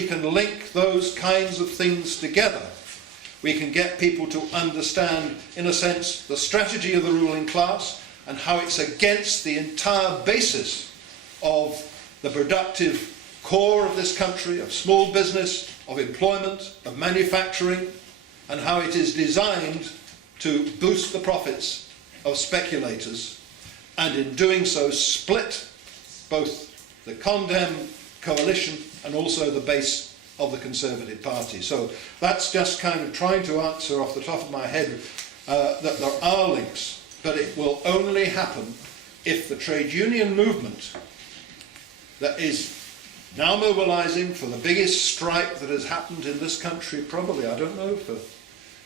we can link those kinds of things together, we can get people to understand, in a sense, the strategy of the ruling class and how it's against the entire basis of the productive core of this country, of small business, of employment, of manufacturing, and how it is designed to boost the profits of speculators, and in doing so split both the Condem coalition and also the base of the Conservative Party. So that's just kind of trying to answer off the top of my head that there are links, but it will only happen if the trade union movement that is now mobilising for the biggest strike that has happened in this country, probably, I don't know,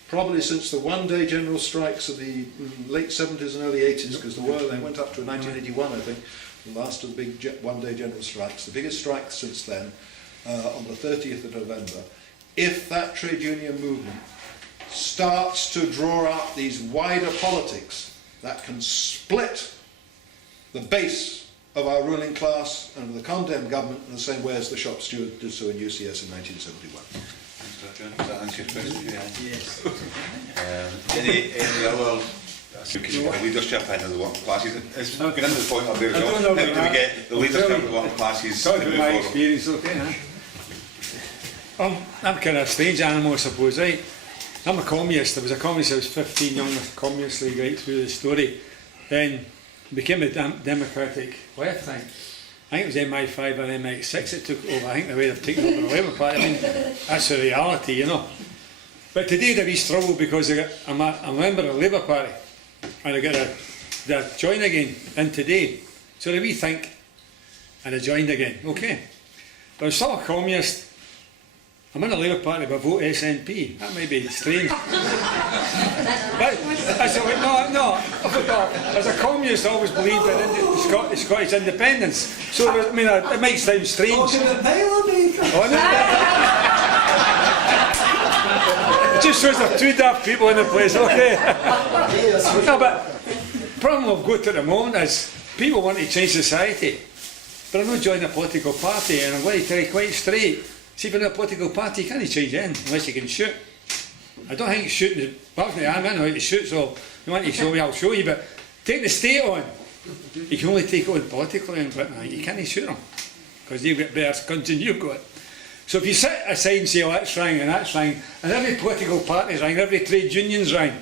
probably since the one-day general strikes of the late 70s and early 80s, because they went up to 1981, I think, the last of the big one-day general strikes, the biggest strike since then, on the 30th of November. If that trade union movement starts to draw out these wider politics that can split the base of our ruling class and the Condem government in the same way as the shop steward did so in UCS in 1971. Thanks, Dr. Does that answer your question? Yes. Any other leadership into the working classes? It's getting to the point of there as well. How do we get the leadership of the working classes Talking moving about my forward? experience, okay, huh? I'm kind of a strange animal, I suppose, right? I'm a communist. I was a communist, I was 15, young communist league right through the story. Then became a democratic left, I think it was MI5 and MX6 that took over. I think the way they've taken over the Labour Party, I mean, that's the reality, you know. But today they wee struggle because I'm a member of the Labour Party and I get a join again in today. So they rethink and I joined again, okay. But I'm still a communist. I'm in the Labour Party but I vote SNP. That may be strange. No, as a communist I always believed in Scottish independence. So I mean, it might sound strange. It just shows there are two daft people in the place, okay? No, but the problem we've got at the moment is people want to change society. But I'm not joining a political party, and I'm going to tell you quite straight. See, if you're in a political party, you can't change anything unless you can shoot. I don't think shooting, personally I know how to shoot, so if you want to show me, I'll show you, but take the state on. You can only take it on politically in Britain, you can't shoot them, because you've got better guns than you've got. So if you sit aside and say, oh, that's wrong and that's wrong, and every political party's wrong, every trade union's wrong,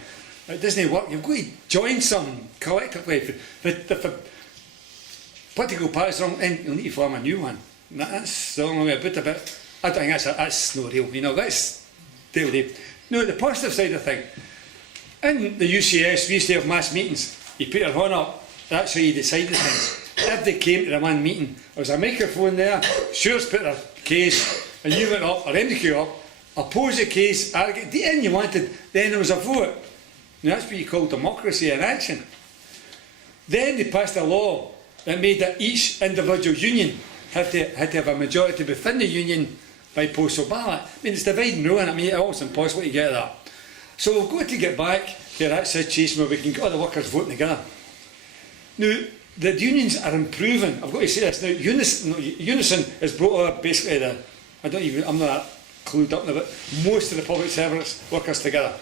it doesn't work. You've got to join some collectively. If the political party's wrong, then you'll need to form a new one. And that's the only way about it, but I don't think that's not real, you know, that's daily. No, the positive side of things, in the UCS we used to have mass meetings. You put your hand up, that's how you decided things. If they came to the one meeting, there was a microphone there, Stewards put their case, and you went up, or MDQ up, oppose the case, argue, the end you wanted, then there was a vote. Now that's what you call democracy in action. Then they passed a law that made that each individual union had to have a majority within the union by postal ballot. I mean, it's divide and rule, and I mean, it's almost impossible to get that. So we've got to get back to that situation where we can get all the workers voting together. Now, the unions are improving. I've got to say this now. Unison has brought up basically I'm not clued up in it, most of the public service workers together.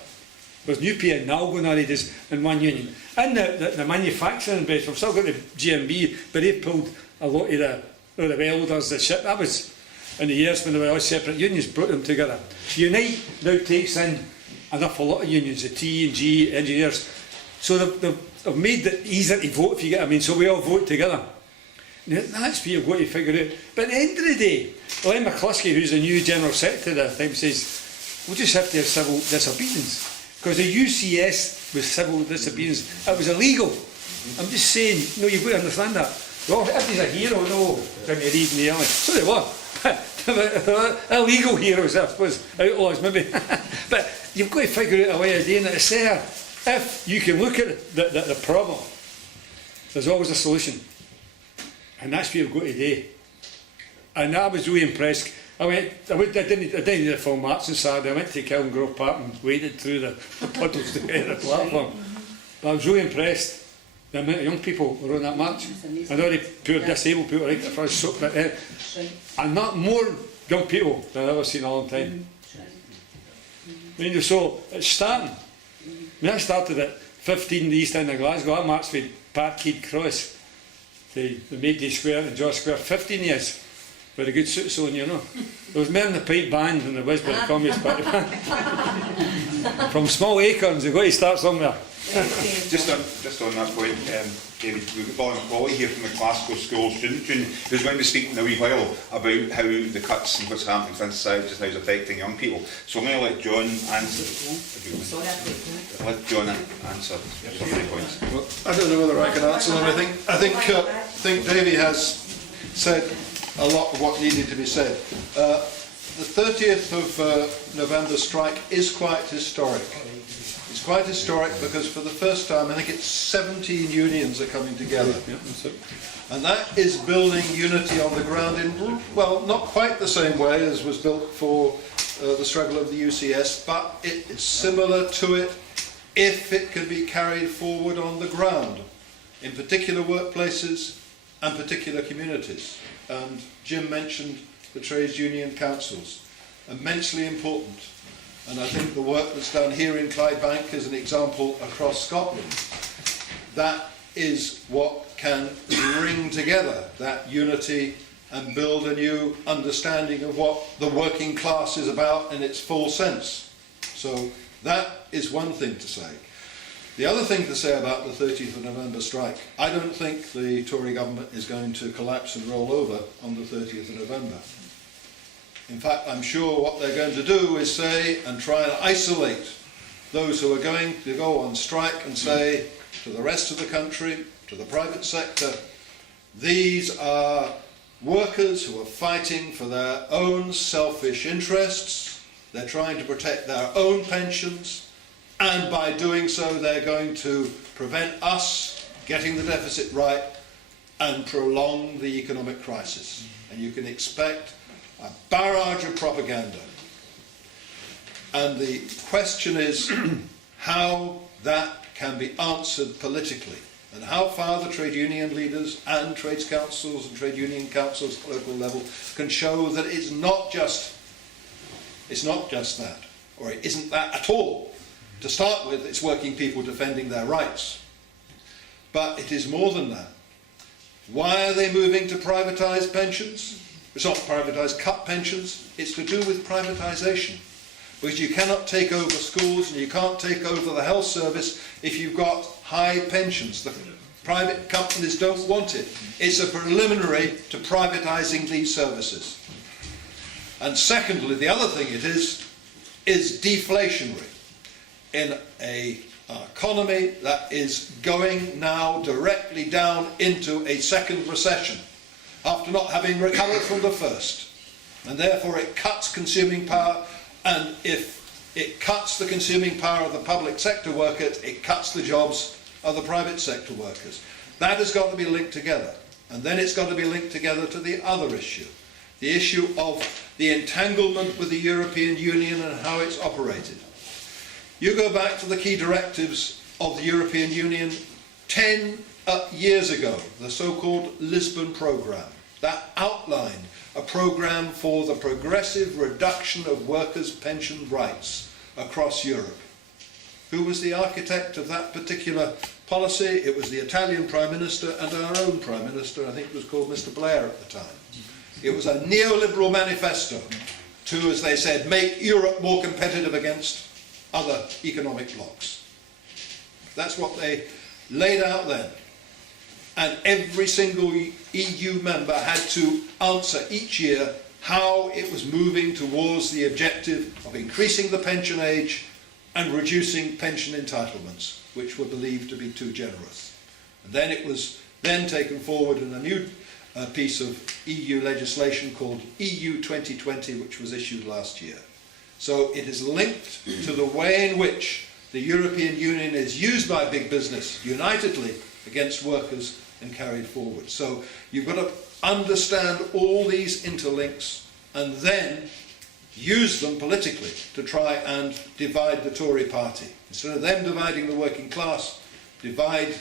There's UPA and now going on in one union. In the manufacturing base, we've still got the GMB, but they pulled a lot of the welders, the ship. That was in the years when they were all separate unions, brought them together. Unite now takes in an awful lot of unions, the T and G engineers. So they've made it easier to vote, if you get what I mean, so we all vote together. Now, that's what you've got to figure out. But at the end of the day, Len McCluskey, who's the new General Secretary at the time, says, we'll just have to have civil disobedience. Because the UCS was civil disobedience. It was illegal. I'm just saying, no, you've got to understand that. Well, if he's a hero, no, when you read in the early. So they were. Illegal heroes, I suppose, outlaws maybe. But you've got to figure out a way of doing it. It's there. If you can look at the problem, there's always a solution. And that's what you've got to do. And I was really impressed. I didn't do the full march on Saturday. I went to Kelvingrove Park and waded through the puddles to get to the platform. But I was really impressed. The amount of young people were on that march. I know the poor disabled people right at the front, and not more young people that I've never seen in a long time. I mean, so it's starting. I mean, I started at 15 in the east end of Glasgow. I marched with Parkhead Cross to the Maidstone Square and George Square, 15 years. With a good suits on, you know. There was more in the pipe band than there was by the Communist Party band. From small acorns, you've got to start somewhere. Just on that point, David, we've got Bonnie McCauley here from the Glasgow School Student Union, who's going to speak in a wee while about how the cuts and what's happening in society just now is affecting young people. So I'm going to let John answer. Let John answer some of the points. Well, I don't know whether I can answer them. I think Davy has said a lot of what needed to be said. The 30th of November strike is quite historic. It's quite historic because for the first time, I think it's 17 unions are coming together. And that is building unity on the ground in, well, not quite the same way as was built for the struggle of the UCS, but it is similar to it if it can be carried forward on the ground, in particular workplaces and particular communities. And Jim mentioned the trades union councils, immensely important. And I think the work that's done here in Clydebank is an example across Scotland. That is what can bring together that unity and build a new understanding of what the working class is about in its full sense. So that is one thing to say. The other thing to say about the 30th of November strike, I don't think the Tory government is going to collapse and roll over on the 30th of November. In fact, I'm sure what they're going to do is say and try and isolate those who are going to go on strike and say to the rest of the country, to the private sector, these are workers who are fighting for their own selfish interests, they're trying to protect their own pensions, and by doing so they're going to prevent us getting the deficit right and prolong the economic crisis. And you can expect a barrage of propaganda. And the question is how that can be answered politically, and how far the trade union leaders and trades councils and trade union councils at local level can show that it's not just that, or it isn't that at all. To start with, it's working people defending their rights. But it is more than that. Why are they moving to privatise pensions? It's not privatise cut pensions, it's to do with privatisation. Because you cannot take over schools and you can't take over the health service if you've got high pensions. The private companies don't want it. It's a preliminary to privatising these services. And secondly, the other thing it is deflationary. In an economy that is going now directly down into a second recession, after not having recovered from the first. And therefore it cuts consuming power, and if it cuts the consuming power of the public sector workers, it cuts the jobs of the private sector workers. That has got to be linked together. And then it's got to be linked together to the other issue, the issue of the entanglement with the European Union and how it's operated. You go back to the key directives of the European Union 10 years ago, the so-called Lisbon programme, that outlined a programme for the progressive reduction of workers' pension rights across Europe. Who was the architect of that particular policy? It was the Italian Prime Minister and our own Prime Minister, I think it was called Mr. Blair at the time. It was a neoliberal manifesto to, as they said, make Europe more competitive against other economic blocs. That's what they laid out then. And every single EU member had to answer each year how it was moving towards the objective of increasing the pension age and reducing pension entitlements, which were believed to be too generous. And then it was then taken forward in a new piece of EU legislation called EU 2020, which was issued last year. So it is linked to the way in which the European Union is used by big business unitedly against workers and carried forward. So you've got to understand all these interlinks and then use them politically to try and divide the Tory party. Instead of them dividing the working class, divide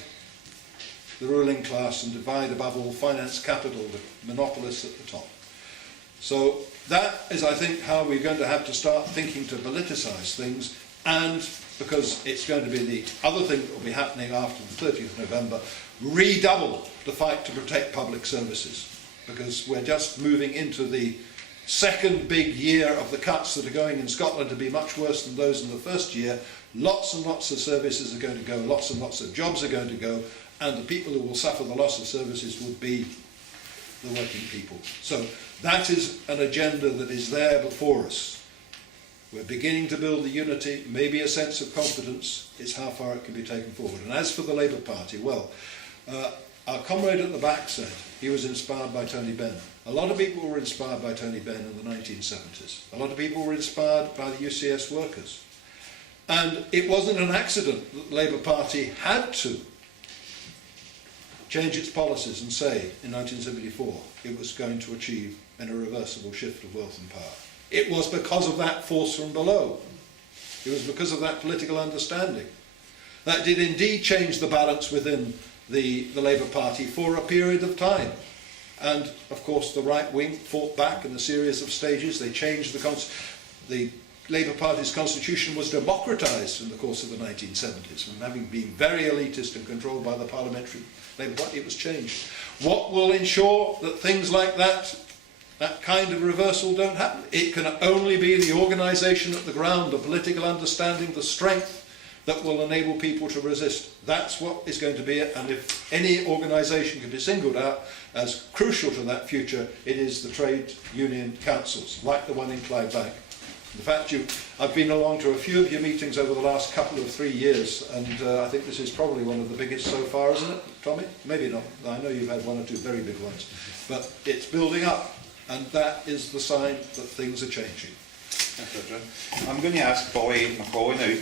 the ruling class and divide above all finance capital, the monopolists at the top. So that is, I think, how we're going to have to start thinking to politicise things, and because it's going to be the other thing that will be happening after the 30th of November, redouble the fight to protect public services, because we're just moving into the second big year of the cuts that are going in Scotland to be much worse than those in the first year. Lots and lots of services are going to go, lots and lots of jobs are going to go, and the people who will suffer the loss of services will be the working people. So that is an agenda that is there before us. We're beginning to build the unity, maybe a sense of confidence. It's how far it can be taken forward. And as for the Labour Party, well, our comrade at the back said he was inspired by Tony Benn. A lot of people were inspired by Tony Benn in the 1970s. A lot of people were inspired by the UCS workers. And it wasn't an accident that the Labour Party had to change its policies and say in 1974 it was going to achieve an irreversible shift of wealth and power. It was because of that force from below. It was because of that political understanding. That did indeed change the balance within the Labour Party for a period of time. And of course the right wing fought back in a series of stages. They changed the Labour Party's constitution was democratised in the course of the 1970s. From having been very elitist and controlled by the parliamentary Labour Party, it was changed. What will ensure that things like that kind of reversal don't happen? It can only be the organisation at the ground, the political understanding, the strength that will enable people to resist. That's what is going to be it, and if any organisation can be singled out as crucial to that future, it is the trade union councils, like the one in Clydebank. In fact, I've been along to a few of your meetings over the last couple of 3 years, and I think this is probably one of the biggest so far, isn't it, Tommy? Maybe not. I know you've had one or two very big ones. But it's building up, and that is the sign that things are changing. I'm going to ask Polly McCauley now